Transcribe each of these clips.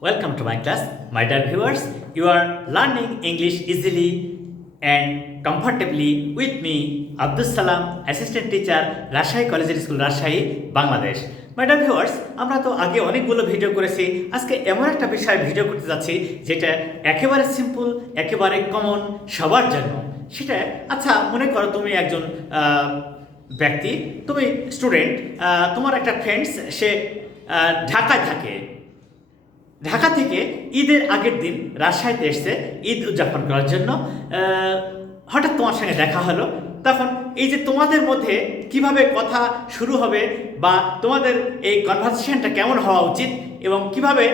Welcome to my class, my dear viewers. You are learning English easily and comfortably with me, Abdus Salam, Assistant Teacher, Rajshahi Collegiate School, Rajshahi, Bangladesh. My dear viewers, আমরা তো আগে অনেকগুলো video করেছি। আজকে এমন একটা বিষয় video করতে যাচ্ছি যেটা একেবারে সিম্পল, একেবারে কমন সবার জন্য। সেটা আচ্ছা মনে করো তুমি একজন ব্যক্তি, তুমি স্টুডেন্ট, তোমার একটা ফ্রেন্ডস সে ঢাকায় থাকে। ঢাকা থেকে ঈদের আগের দিন রাজশাহীতে এসছে ঈদ উদযাপন করার জন্য। হঠাৎ তোমার সঙ্গে দেখা হলো। তখন এই যে তোমাদের মধ্যে কিভাবে কথা শুরু হবে বা তোমাদের এই কনভারসেশনটা কেমন হওয়া উচিত এবং কিভাবে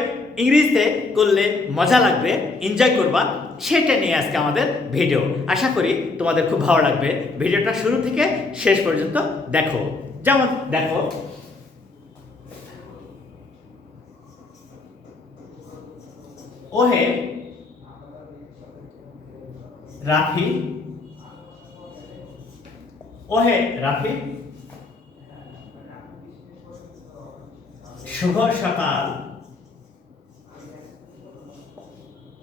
ইংরেজিতে করলে মজা লাগবে, এনজয় করবা, সেটা নিয়ে আজকে আমাদের ভিডিও। আশা করি তোমাদের খুব ভালো লাগবে। ভিডিওটা শুরু থেকে শেষ পর্যন্ত দেখো। যেমন দেখো, ওহে রাফি, ওহে রাফি, শুভ সকাল,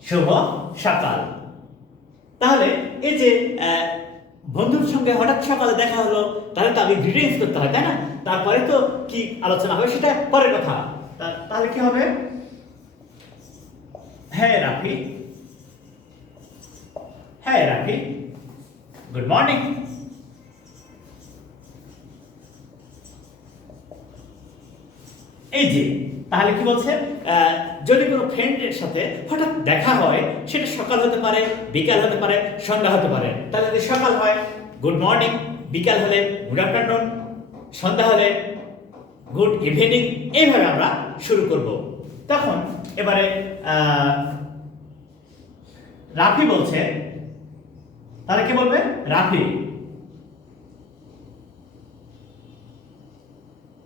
শুভ সকাল। তাহলে এই যে বন্ধুর সঙ্গে হঠাৎ সকালে দেখা হলো, তাহলে তো আগে গ্রিটিংস করতে হয়, তাই না? তারপরে তো কি আলোচনা হবে সেটা পরের কথা। তাহলে কি হবে? হ্যাঁ রাফি, হ্যাঁ রাফি, গুড মর্নিং। এই যে তাহলে কি বলছে, যদি কোনো ফ্রেন্ডের সাথে হঠাৎ দেখা হয়, সেটা সকাল হতে পারে, বিকাল হতে পারে, সন্ধ্যা হতে পারে। তাহলে যদি সকাল হয় গুড মর্নিং, বিকাল হলে গুড আফটারনুন, সন্ধ্যা হলে গুড ইভিনিং, এইভাবে আমরা শুরু করব। তখন এবারে রাফি বলছে, তাহলে কি বলবে? রাফি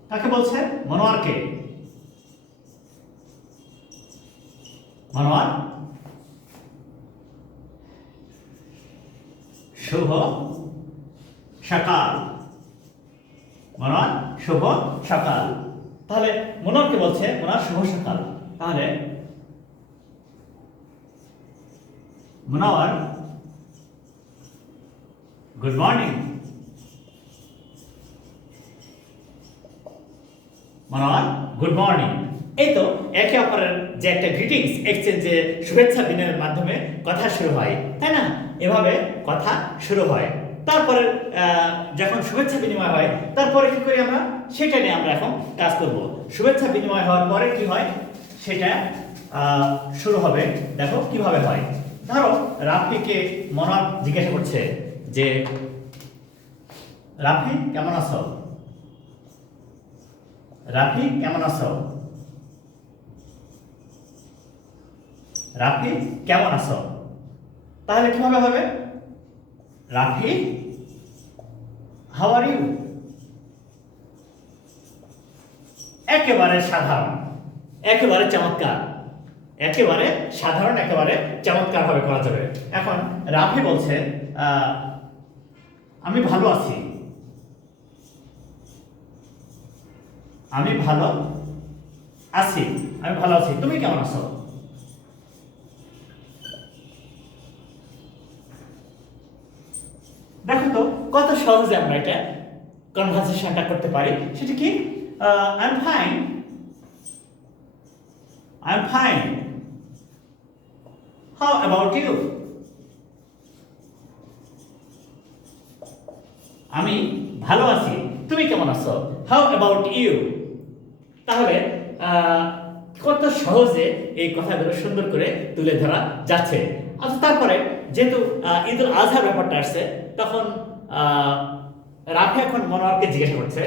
কাকে বলছে? মনোয়ারকে। মনোয়ার, শুভ সকাল। মনোয়ার, শুভ সকাল। তাহলে মনোয়ারকে বলছে মনোয়ার, শুভ সকাল। তাহলে Monowar, good morning. Monowar, good morning. এই তো একে অপরের যে একটা গ্রিটিংস এক্সচেঞ্জে, শুভেচ্ছা বিনিময়ের মাধ্যমে কথা শুরু হয়, তাই না? এভাবে কথা শুরু হয়। তারপরে যখন শুভেচ্ছা বিনিময় হয়, তারপরে কি করি আমরা, সেটা নিয়ে আমরা এখন কাজ করব। শুভেচ্ছা বিনিময় হওয়ার পরে কি হয় সেটা শুরু হবে। দেখো কিভাবে হয়। ধরো রাফিকে মনোয়ার জিজ্ঞাসা করছে যে রাফি কেমন আছো? রাফি কেমন আছো? রাফি কেমন আছো? তাহলে কিভাবে হবে? Rafi, how are you? একেবারে সাধারণ, একেবারে চমৎকার, একেবারে সাধারণ, একেবারে চমৎকার ভাবে করা যাবে। এখন রাফি বলছে আমি ভালো আছি। আমি ভালো আছি, আমি ভালো আছি, তুমি কেমন আছো? দেখো তো কত সহজে আমরা এটা কনভারসেশনটা করতে পারি। সেটা কি? I am fine, I am fine, how about you? আমি ভালো আছি, তুমি কেমন আছো? How about you? তাহলে কত সহজে এই কথাগুলো সুন্দর করে তুলে ধরা যাচ্ছে। আচ্ছা, তারপরে যেহেতু ঈদ উল আজহার ব্যাপারটা আসছে, তখন রাফি এখন মনোয়ারকে জিজ্ঞাসা করছে,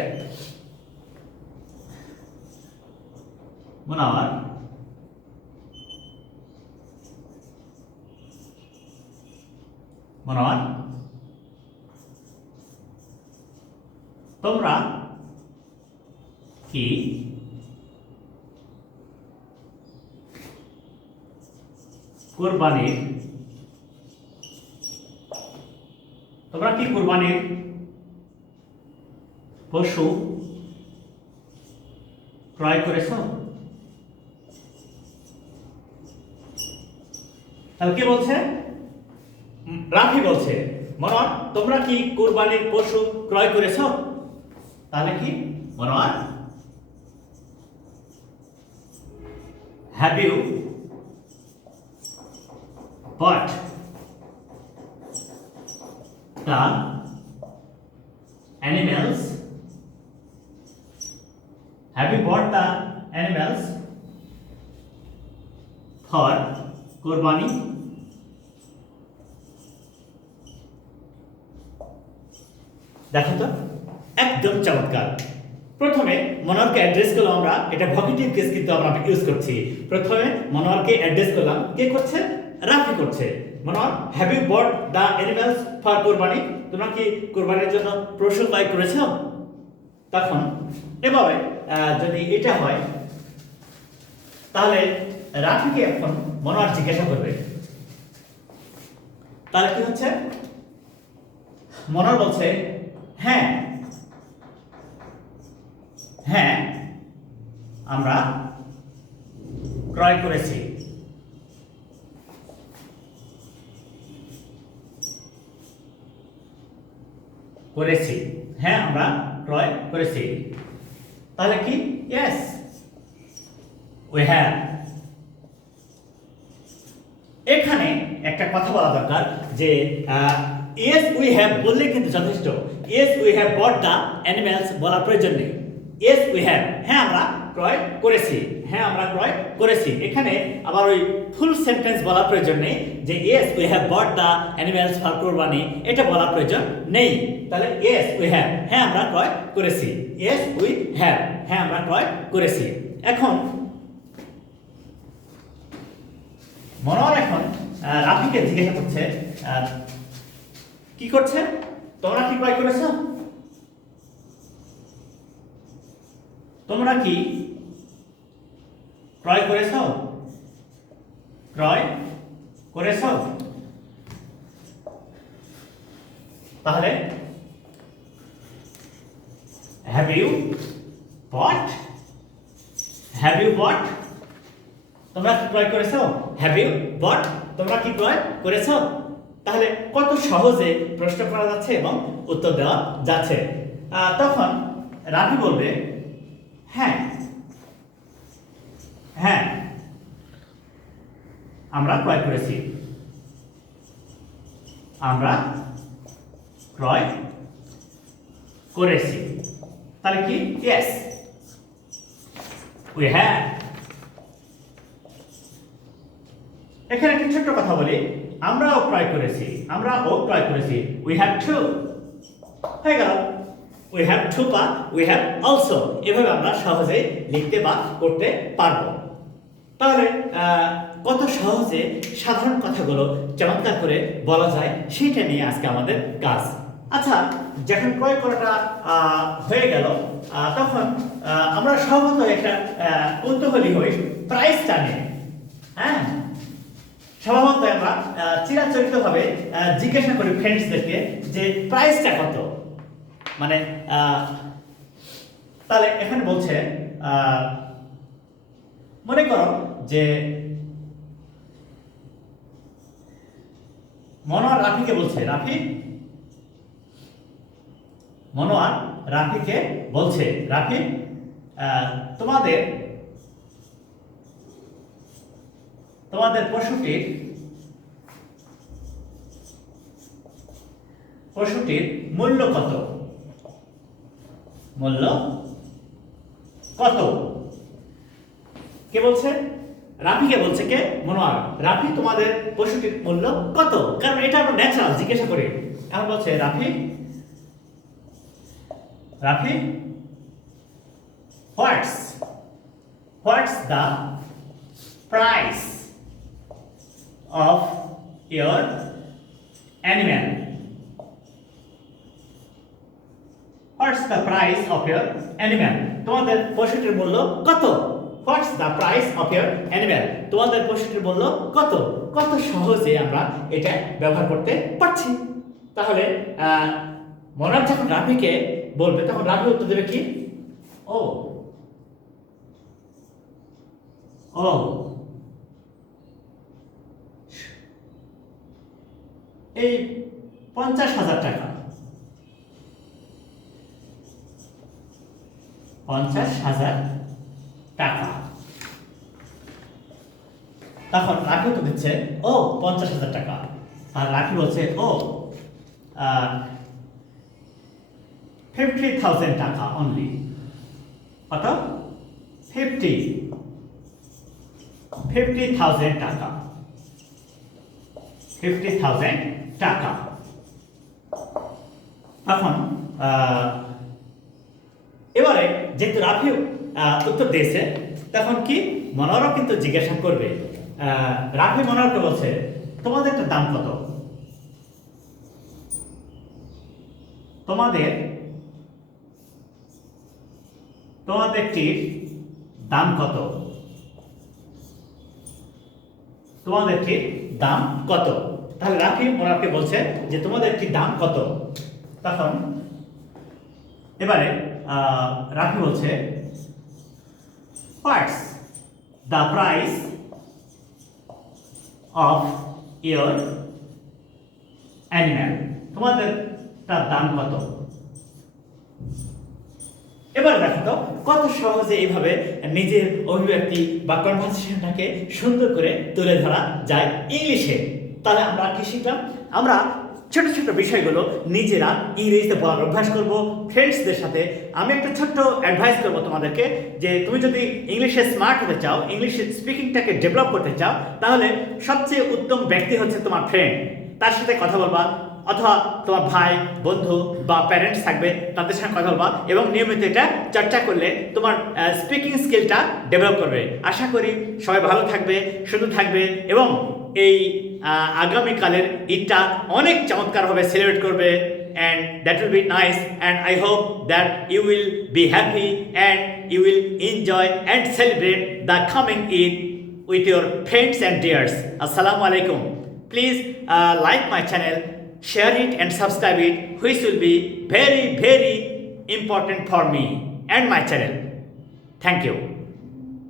মনোয়ার, মনোয়ার, তোমরা কি কুরবানির, তোমরা কি কুরবানির পশু ক্রয় করেছো? তাহলে কে বলছে? রাফি বলছে, মনোয়ার তোমরা কি কুরবানির পশু ক্রয় করেছো? তাহলে কি Monowar, have you bought the animals, have you bought the animals for কুরবানি? দেখো তো একদম চমৎকার। প্রথমে মনোয়ারকে অ্যাড্রেস করলাম আমরা, এটা ভকেটিভ কেস কিন্তু আমরা ইউজ করছি। প্রথমে মনোয়ারকে অ্যাড্রেস করলাম, কে করছে? রাফি করছে। Monowar, have you bought the animals for qurbani, তোমরা কি কুরবানির জন্য পশু ক্রয় করেছো? তখন এভাবে যদি এটা হয় তাহলে রাফিকে এখন মনোয়ার জিজ্ঞাসা করবে। তাহলে কি হচ্ছে? মনোয়ার বলছে, হ্যাঁ হ্যাঁ আমরা ক্রয় করেছি। হ্যাঁ আমরা ক্রয় করেছি। তাহলে কি? Yes we have. এখানে একটা কথা বলা দরকার যে ইয়েস উই হ্যাভ বললে কিন্তু যথেষ্ট। Yes we have bought the animals বলার প্রয়োজন নেই। ইয়েস উই হ্যাভ, হ্যাঁ আমরা ক্রয় করেছি, হ্যাঁ আমরা ক্রয় করেছি। এখানে আবার ওই ফুল সেন্টেন্স বলার প্রয়োজন নেই যে yes we have bought the animals for কুরবানি, এটা বলার প্রয়োজন নেই। তাহলে ইয়েস উই হ্যাভ, হ্যাঁ আমরা ক্রয় করেছি। ইয়েস উই হ্যাভ, হ্যাঁ আমরা ক্রয় করেছি। এখন মনোয়ার এখন রাফিকে জিজ্ঞাসা করছে, কি করছে? তোমরা কি ক্রয় করেছো? তোমরা কি ক্রয় করেছো? ক্রয় করেছো? তাহলে have you bought, have you bought, তোমরা কি ক্রয় করেছো? হ্যাভ ইউ বট, তোমরা কি ক্রয় করেছো? তাহলে কত সহজে প্রশ্ন করা যাচ্ছে এবং উত্তর দেওয়া যাচ্ছে। তখন রাফি বলবে, হ্যাঁ হ্যাঁ আমরা ক্রয় করেছি, আমরা ক্রয় করেছি। তাহলে কি? Yes we have. এখানে একটা ছোট্ট কথা বলি, আমরাও ক্রয় করেছি, আমরাও ক্রয় করেছি। উই হ্যাভ টু হয়ে গেল। উই হ্যাভ টু বা উই হ্যাভ অলসো, এভাবে আমরা সহজেই লিখতে বা করতে পারবো। তাহলে কত সহজে সাধারণ কথাগুলো চমৎকার করে বলা যায় সেটা নিয়ে আজকে আমাদের কাজ। আচ্ছা, যখন ক্রয় করাটা হয়ে গেল তখন আমরা স্বভাবত একটা কৌতূহলী হই প্রাইসটা নিয়ে। হ্যাঁ, স্বভাবত আমরা চিরাচরিতভাবে জিজ্ঞাসা করি ফ্রেন্ডসদেরকে যে প্রাইসটা কত, মানে তাহলে এখানে বলছে মনে করো যে মনোয়ার রাফিকে বলছে, মনোয়ার রাফিকে বলছে, রাফি তোমাদের পশুটির মূল্য কত? মূল্য কত? কে বলছে? রাফিকে বলছে। কে? মনোয়ার। রাফি তোমাদের পশুটির মূল্য কত? কারণ এটা আমরা ন্যাচারাল জিজ্ঞাসা করি। এখন বলছে Rafi what's the price of your animal? What's the price of your animal? তোমাদের পশুটির মূল্য কত? What's the price of your animal? তোমাদের পশুটির মূল্য কত? কত সহজে আমরা এটা ব্যবহার করতে পারছি। তাহলে মনোয়ার যখন রাফিকে বলবে তখন রাফি উত্তর দেবে কি? ও ও এই 50,000 টাকা, 50,000 টাকা। তখন রাফি তো দিচ্ছে ও 50,000 টাকা, আর রাফি বলছে ও 50,000 টাকা অনলি। কত? 50,000 টাকা, 50,000 টাকা। তখন এবারে যেহেতু রাফি উত্তর দিয়েছে, তখন কি মনোহরও কিন্তু জিজ্ঞাসা করবে। রাফি মনোহরকে বলছে তোমাদেরটার দাম কত? তোমাদেরটির দাম কত? তোমাদেরটির দাম কত? তাহলে রাফি মনোহরকে বলছে যে তোমাদেরটির দাম কত। তখন এবারে রাফি বলছে what's the price of your animal? তোমাদের তার দাম কত? এবার দেখো তো কত সহজে এইভাবে নিজের অভিব্যক্তি বা কনভারসেশনটাকে সুন্দর করে তুলে ধরা যায় ইংলিশে। তাহলে আমরা কি শিখলাম? আমরা ছোট ছোট বিষয়গুলো নিজেরা ইংরেজিতে বলার অভ্যাস করব ফ্রেন্ডসদের সাথে। আমি একটা ছোট্ট অ্যাডভাইস করবো তোমাদেরকে, যে তুমি যদি ইংলিশে স্মার্ট হতে চাও, ইংলিশ স্পিকিংটাকে ডেভেলপ করতে চাও, তাহলে সবচেয়ে উত্তম ব্যক্তি হচ্ছে তোমার ফ্রেন্ড। তার সাথে কথা বলবা, অথবা তোমার ভাই, বন্ধু বা প্যারেন্টস থাকবে, তাদের সঙ্গে কথা বলবা এবং নিয়মিত এটা চর্চা করলে তোমার স্পিকিং স্কিলটা ডেভেলপ করবে। আশা করি সবাই ভালো থাকবে, সুন্দর থাকবে এবং এই আগামীকালের ঈদটা অনেক চমৎকারভাবে সেলিব্রেট করবে। And that will be nice, and I hope that you will be happy and you will enjoy and celebrate the coming Eid with your friends and dears. Assalamu alaikum. Please like my channel, share it and subscribe it, which will be very important for me and my channel. Thank you.